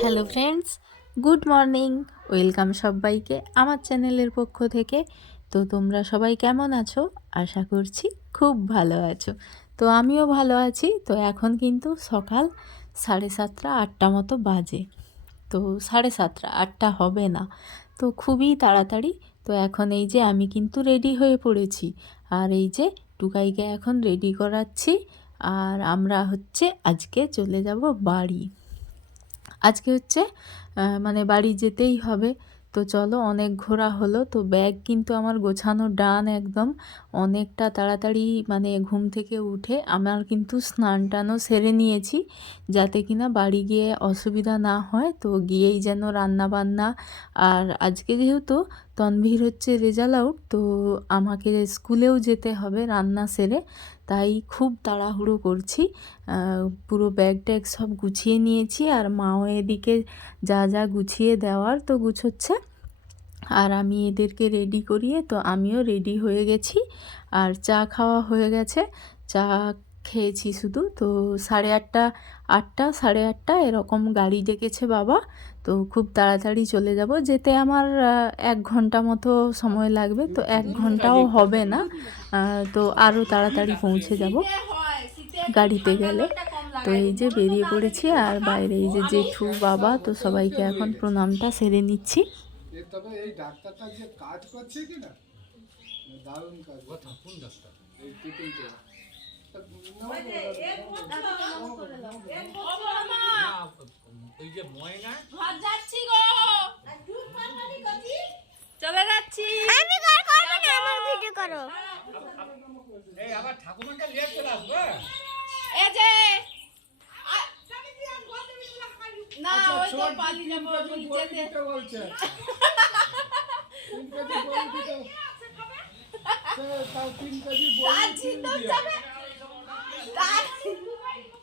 Hello friends, good morning. Welcome সবাইকে আমার চ্যানেলের পক্ষ থেকে। তো তোমরা সবাই কেমন আছো? আশা করছি খুব ভালো আছো। তো আমিও ভালো আছি। তো এখন কিন্তু সকাল 7:30 8টা মতো বাজে। তো 7:30 8টা হবে না, তো খুবই তাড়াতাড়ি। তো এখন এই যে আমি কিন্তু রেডি হয়ে পড়েছি, আর এই যে টুকাইকে এখন রেডি করাচ্ছি। আর আমরা হচ্ছে আজকে চলে যাব বাড়ি। আজকে হচ্ছে মানে বাড়ি যেতেই হবে। তো চলো, অনেক ঘোরা হলো। তো ব্যাগ কিন্তু আমার গোছানো ডান একদম। অনেকটা তাড়াতাড়ি মানে ঘুম থেকে উঠে আমার কিন্তু স্নান টানও সেরে নিয়েছি, যাতে কিনা বাড়ি গিয়ে অসুবিধা না হয়। তো গিয়েই যেন রান্না বান্না। আর আজকে যেহেতু তনভীর হচ্ছে রেজাল্ট আউট, তো আমাকে স্কুলেও যেতে হবে রান্না সেরে, তাই খুব তাড়াহুড়ো করছি। পুরো ব্যাগ ট্যাগ সব গুছিয়ে নিয়েছি, আর মাও এদিকে যা যা গুছিয়ে দেওয়ার তো গুছোচ্ছে। আর আমি এদেরকে রেডি করিয়ে তো আমিও রেডি হয়ে গেছি। আর চা খাওয়া হয়ে গেছে, চা খেয়েছি শুধু। তো 8:30 8টা 8:30 এরকম গাড়ি ডেকেছে বাবা। তো খুব তাড়াতাড়ি চলে যাব, যেতে আমার 1 ঘন্টা মতো সময় লাগবে। তো 1 ঘন্টাও হবে না, তো আরও তাড়াতাড়ি পৌঁছে যাব গাড়িতে গেলে। তো এই যে বেরিয়ে পড়েছি, আর বাইরে এই যে জেঠু বাবা, তো সবাইকে এখন প্রণামটা সেরে নিচ্ছি। তবে এই ডাক্তারটা যে কাজ করছে কি না, দারুণ কাজ। কথা কোন ডাক্তার? এই টিটিতে ওই যে ময়না ঘর যাচ্ছি গো, চলে যাচ্ছি। আমি কর করব না, আমার ভিডিও করো। এই আবার ঠাকুমাকে নিয়ে চলে আসবে। এই যে না, ওই তো পালি যাব নিচেতে বলছে 3 কেজি বড়ি দিতে, তাও 3 কেজি বড়ি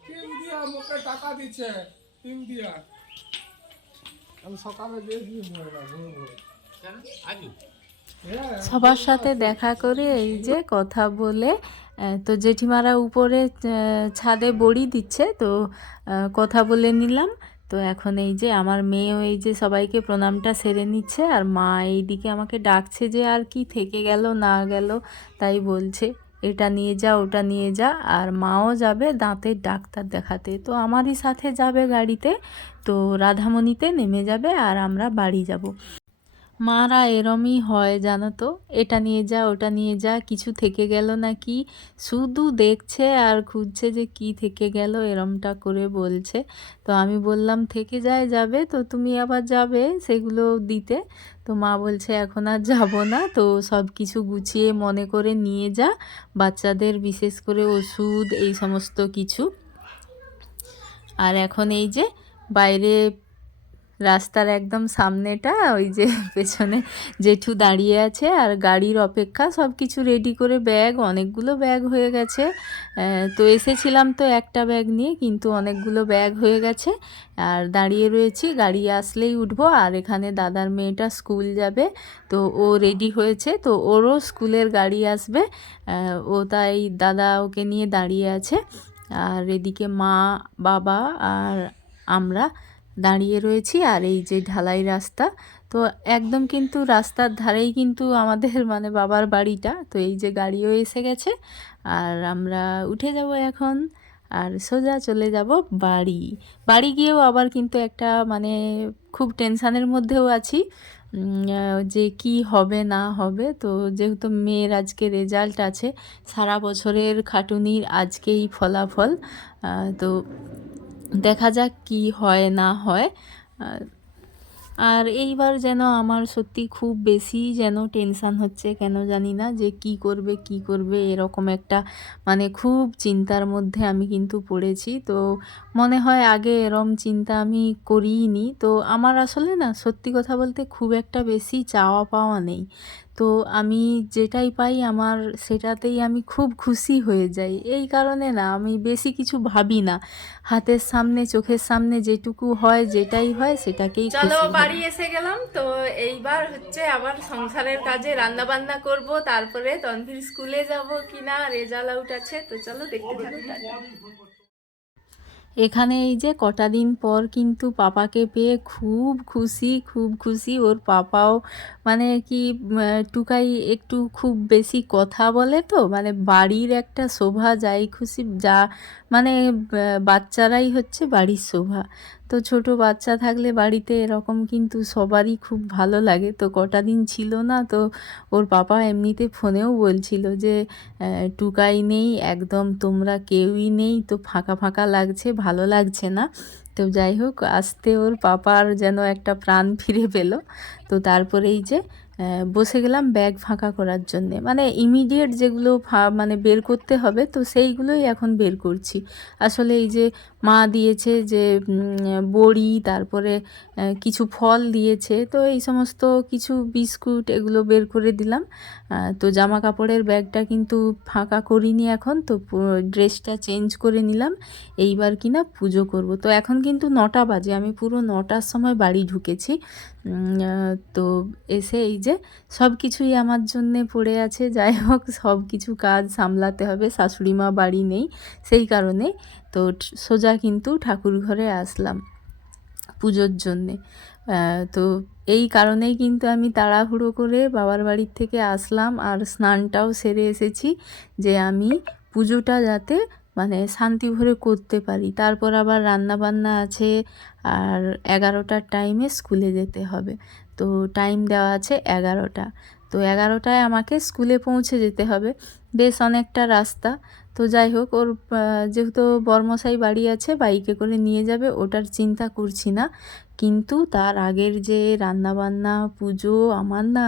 টিম দিয়া মুখে টাকা দিচ্ছে, টিম দিয়া। আমি সকালে দেখি কেন আজু সবার সাথে দেখা করে এই যে কথা বলে, তো জেঠিমারা উপরে ছাদে বড়ি দিচ্ছে, তো কথা বলে নিলাম। তো এখন এই যে আমার মেয়েও এই যে সবাইকে প্রণামটা সেরে নিচ্ছে, আর মা এইদিকে আমাকে ডাকছে যে আর কি থেকে গেল না গেল, তাই বলছে এটা নিয়ে যা ওটা নিয়ে যা। আর মাও যাবে দাঁতের ডাক্তার দেখাতে, তো আমারই সাথে যাবে গাড়িতে। তো রাধামণিতে নেমে যাবে আর আমরা বাড়ি যাব। মারা এরমই হয় জানো তো, এটা নিয়ে যা ওটা নিয়ে যা, কিছু থেকে গেল নাকি শুধু দেখছে আর খুঁজছে যে কি থেকে গেল, এরমটা করে বলছে। তো আমি বললাম থেকে যায় যাবে, তো তুমি আবার যাবে সেগুলো দিতে। তো মা বলছে এখন আর যাব না, তো সব কিছু গুছিয়ে মনে করে নিয়ে যা, বাচ্চাদের বিশেষ করে ওষুধ এই সমস্ত কিছু। আর এখন এই যে বাইরে রাস্তার একদম সামনেটা, ওই যে পেছনে জেঠু দাঁড়িয়ে আছে আর গাড়ির অপেক্ষা, সব কিছু রেডি করে। ব্যাগ অনেকগুলো ব্যাগ হয়ে গেছে। তো এসেছিলাম তো একটা ব্যাগ নিয়ে, কিন্তু অনেকগুলো ব্যাগ হয়ে গেছে। আর দাঁড়িয়ে রয়েছি, গাড়ি আসলেই উঠবো। আর এখানে দাদার মেয়েটা স্কুল যাবে, তো ও রেডি হয়েছে, তো ওরও স্কুলের গাড়ি আসবে। ও তাই দাদা ওকে নিয়ে দাঁড়িয়ে আছে। আর এদিকে মা বাবা আর আমরা দাঁড়িয়ে রয়েছি। আর এই যে ঢালাই রাস্তা, তো একদম কিন্তু রাস্তার ধারেই কিন্তু আমাদের মানে বাবার বাড়িটা। তো এই যে গাড়িও এসে গেছে, আর আমরা উঠে যাব এখন, আর সোজা চলে যাব বাড়ি। বাড়ি গিয়েও আবার কিন্তু একটা মানে খুব টেনশানের মধ্যেও আছি, যে কি হবে না হবে। তো যেহেতু মেয়ের আজকে রেজাল্ট আছে, সারা বছরের খাটুনির আজকেই ফলাফল। তো দেখা যাক কি হয় না হয়। আর এইবার যেন আমার সত্যি খুব বেশি যেন টেনশান হচ্ছে, কেন জানি না, যে কি করবে কি করবে, এরকম একটা মানে খুব চিন্তার মধ্যে আমি কিন্তু পড়েছি। তো মনে হয় আগে এরম চিন্তা আমি করিইনি। তো আমার আসলে না, সত্যি কথা বলতে খুব একটা বেশি চাওয়া পাওয়া নেই। তো আমি যেটাই পাই আমার সেটাতেই আমি খুব খুশি হয়ে যাই। এই কারণে না আমি বেশি কিছু ভাবি না, হাতের সামনে চোখের সামনে যেটুকু হয় যেটাই হয় সেটাকেই চলো খুশি বাড়ি এসে গেলাম। তো এইবার হচ্ছে আবার সংসারের কাজে রান্না বান্না করব, তারপরে তনভীর স্কুলে যাব কিনা, রেজাল্ট আউট আছে। তো চলো দেখতে থাকো। এখানে এই যে কটা দিন পর কিন্তু পাপাকে পেয়ে খুব খুশি। ওর পাপাও মানে কি টুকাই একটু খুব বেশি কথা বলে, তো মানে বাড়ির একটা শোভা, যাই খুশি যা মানে বাচ্চারাই হচ্ছে বাড়ির শোভা। তো ছোট বাচ্চা থাকলে বাড়িতে এরকম কিন্তু সবারই খুব ভালো লাগে। তো কটা দিন ছিল না, তো ওর পাপা এমনিতে ফোনেও বলছিল যে টুকাই নেই একদম, তোমরা কেউই নেই, তো ফাঁকা ফাঁকা লাগছে, ভালো লাগছে না। তো যাই হোক, আস্তে ওর পাপার যেন একটা প্রাণ ফিরে পেল। তো তারপরে এই যে বসে গেলাম ব্যাগ ফাঁকা করার জন্যে, মানে ইমিডিয়েট যেগুলো মানে বের করতে হবে, তো সেইগুলোই এখন বের করছি। আসলে এই যে মা দিয়েছে যে বড়ি, তারপরে কিছু ফল দিয়েছে, তো এই সমস্ত কিছু বিস্কুট এগুলো বের করে দিলাম। তো জামা কাপড়ের ব্যাগটা কিন্তু ফাঁকা করিনি এখন, তো ড্রেসটা চেঞ্জ করে নিলাম। এইবার কিনা পুজো করব। তো এখন কিন্তু 9টা বাজে, আমি পুরো 9টার সময় বাড়ি ঢুকেছি। তো এসে এই যে সব কিছুই আমার জন্যে পড়ে আছে। যাই হোক, সব কিছু কাজ সামলাতে হবে, শাশুড়ি মা বাড়ি নেই, সেই কারণে তো সোজা কিন্তু ঠাকুর ঘরে আসলাম পুজোর জন্যে। তো এই কারণেই কিন্তু আমি তাড়াহুড়ো করে বাবার বাড়ির থেকে আসলাম, আর স্নানটাও সেরে এসেছি যে আমি পুজোটা যাতে মানে শান্তি ভরে করতে পারি। তারপর আবার রান্না বান্না আছে, আর 11টার টাইমে স্কুলে যেতে হবে। তো টাইম দেওয়া আছে 11টা, তো 11টায় আমাকে স্কুলে পৌঁছে যেতে হবে। বেশ অনেকটা রাস্তা। তো যাই হোক, ওর যেহেতু বর্মশাই বাড়ি আছে, বাইকে করে নিয়ে যাবে, ওটার চিন্তা করছি না। কিন্তু তার আগের যে রান্নাবান্না, পুজো, আমার না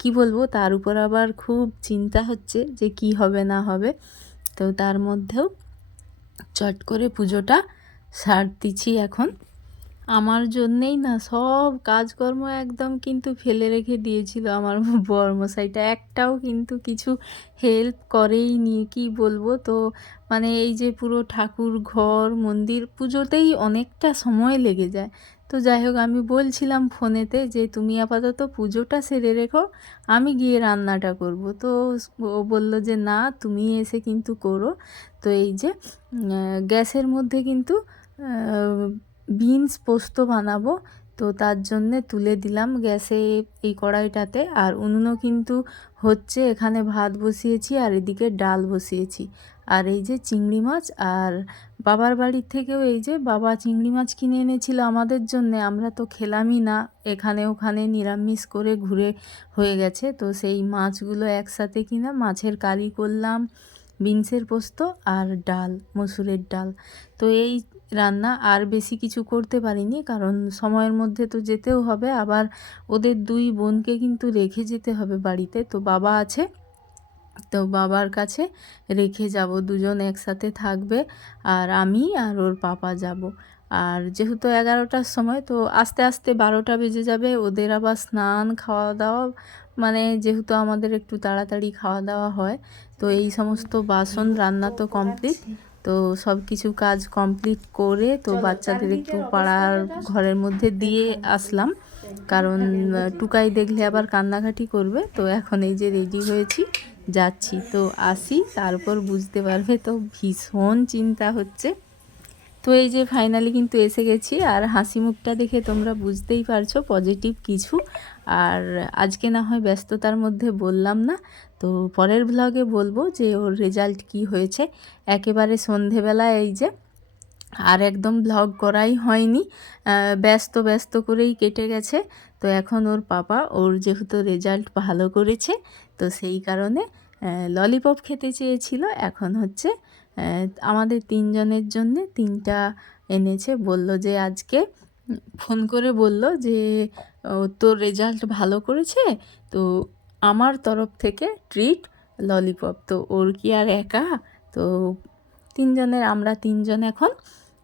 কি বলবো, তার উপর আবার খুব চিন্তা হচ্ছে যে কি হবে না হবে। তো তার মধ্যেও চট করে পুজোটা সারতেছি এখন। আমার জন্যেই না সব কাজকর্ম একদম কিন্তু ফেলে রেখে দিয়েছিল আমার বরমশাইটা, একটাও কিন্তু কিছু হেল্প করেইনি, কি বলবো। তো মানে এই যে পুরো ঠাকুর ঘর মন্দির পুজোতেই অনেকটা সময় লেগে যায়। তো যাই হোক, আমি বলছিলাম ফোনেতে যে তুমি আপাতত পুজোটা সেরে রেখো, আমি গিয়ে রান্নাটা করব। তো ও বলল যে না, তুমি এসে কিন্তু করো। তো এই যে গ্যাসের মধ্যে কিন্তু বিনস পোস্ত বানাবো, তো তার জন্যে তুলে দিলাম গ্যাসে এই কড়াইটাতে। আর উনুনও কিন্তু হচ্ছে, এখানে ভাত বসিয়েছি আর এদিকে ডাল বসিয়েছি। আর এই যে চিংড়ি মাছ, আর বাবার বাড়ির থেকেও এই যে বাবা চিংড়ি মাছ কিনে এনেছিল আমাদের জন্যে, আমরা তো খেলামই না, এখানে ওখানে নিরামিষ করে ঘুরে হয়ে গেছে। তো সেই মাছগুলো একসাথে কিনা মাছের কারি করলাম, বিনসের পোস্ত আর ডাল, মসুরের ডাল। তো এই রান্না, আর বেশি কিছু করতে পারিনি, কারণ সময়ের মধ্যে তো যেতেও হবে, আবার ওদের 2 বোনকে কিন্তু রেখে যেতে হবে বাড়িতে। তো বাবা আছে, তো বাবার কাছে রেখে যাব, দুজন একসাথে থাকবে, আর আমি আর ওর পাপা যাব। আর যেহেতু 11টার সময়, তো আস্তে আস্তে 12টা বেজে যাবে, ওদের আবার স্নান খাওয়া দাওয়া, মানে যেহেতু আমাদের একটু তাড়াতাড়ি খাওয়া দাওয়া হয়। তো এই সমস্ত বাসন, রান্না তো কমপ্লিট, তো সব কিছু কাজ কমপ্লিট করে তো বাচ্চাদের একটু পাড়ার ঘরের মধ্যে দিয়ে আসলাম, কারণ টুকাই দেখলে আবার কান্নাকাটি করবে। তো এখন এই যে রেডি হয়েছি, যাচ্ছি। তো আসি, তারপর বুঝতে পারবে। তো ভীষণ চিন্তা হচ্ছে। তো এই যে ফাইনালি কিন্তু এসে গেছি, আর হাসি মুখটা দেখে তোমরা বুঝতেই পারছো পজিটিভ কিছু। আর আজকে না হয় ব্যস্ততার মধ্যে বললাম না, তো পরের ব্লগে বলবো যে ওর রেজাল্ট কি হয়েছে। একেবারে সন্ধেবেলা এই যে, আর একদম ব্লগ করাই হয়নি, ব্যস্ত ব্যস্ত করেই কেটে গেছে। তো এখন ওর পাপা, ওর যেহেতু রেজাল্ট ভালো করেছে, তো সেই কারণে ললিপপ খেতে চেয়েছিল। এখন হচ্ছে আমাদের 3 জনের জন্যে 3টা এনেছে। বলল যে আজকে ফোন করে বলল যে তোর রেজাল্ট ভালো করেছে, তো আমার তরফ থেকে ট্রিট ললিপপ। তো ওর কি আর একা, তো 3 জনের, আমরা 3 জন এখন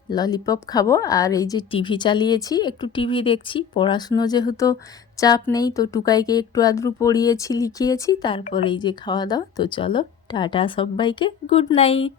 ললিপপ খাবো। আর এই যে টিভি চালিয়েছি, একটু টিভি দেখছি, পড়াশুনো যেহেতু চাপ নেই, তো টুকাইকে একটু আধটু পড়িয়েছি, লিখিয়েছি, তারপর এই যে খাওয়া দাওয়া। তো চলো, টাটা সবাইকে, গুড নাইট।